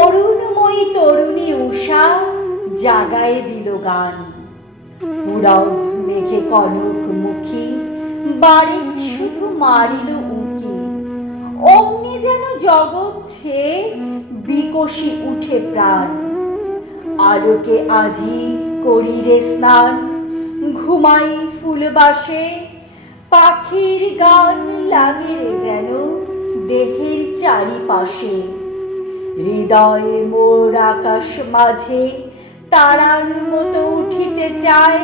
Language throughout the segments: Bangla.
অরুণময়ী তরুণী উষা জাগায় দিল গান। পুরব মেঘে কনক মুখী বাড়ি শুধু মারিল উঁকি। অমনি যেন জগৎ ছেয়ে বিকশি উঠে প্রাণ। আলোকে আজি করি রে স্নান, ঘুমাই ফুলবাসে। পাখির গান লাগে রে যেন দেহের চারিপাশে। হৃদয়ে মোর আকাশ মাঝে তারার মতো উঠিতে চায়।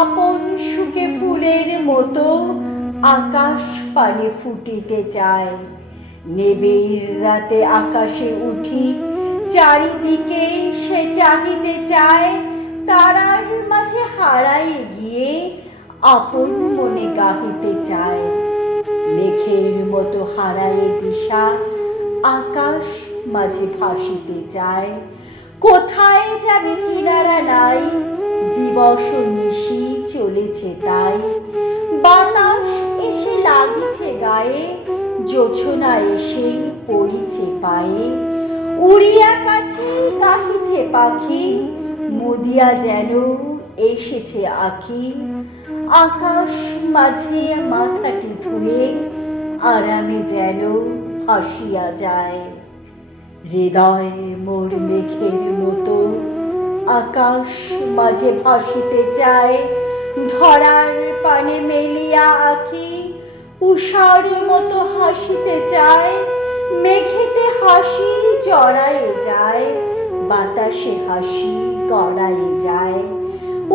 আপন সুখে ফুলের মতো আকাশ পানে ফুটিতে চায়। নেবের রাতে আকাশে উঠি চারিদিকে সে চাহিতে চায়। তারার মাঝে হারায়ে গিয়ে আপন মনে গাহিতে চায়। মেঘের মতো হারায়ে দিশা আকাশ মাঝে ভাসিতে চায়। কোথায় যাবে কিনারা নাই, দিবস নিশি চলেছে তাই। বাতাস এসে লাগিছে গায়ে, জোছনা এসে পড়িছে পায়ে। উড়িয়া কাছে গাহিছে পাখি, মুদিয়া যেন এসেছে আখি। আকাশ মাঝে মাথাটি ধুয়ে আরামে যেন ভাসিয়া যায়। হৃদয় মোর মেঘের মতো আকাশ মাঝে ভাসিতে চায়। ধরার পানে মেলিয়া আঁখি উষার মতো হাসিতে চায়। মেঘেতে হাসি জড়ায়ে যায়, বাতাসে হাসি গড়ায়ে যায়।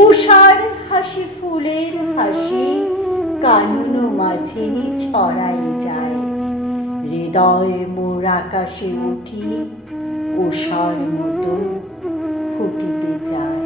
উষার হাসি ফুলের হাসি কানন মাঝে ছড়ায়ে যায়। হৃদয় মোর আকাশে উঠি উষার মতো ফুটিতে চায়।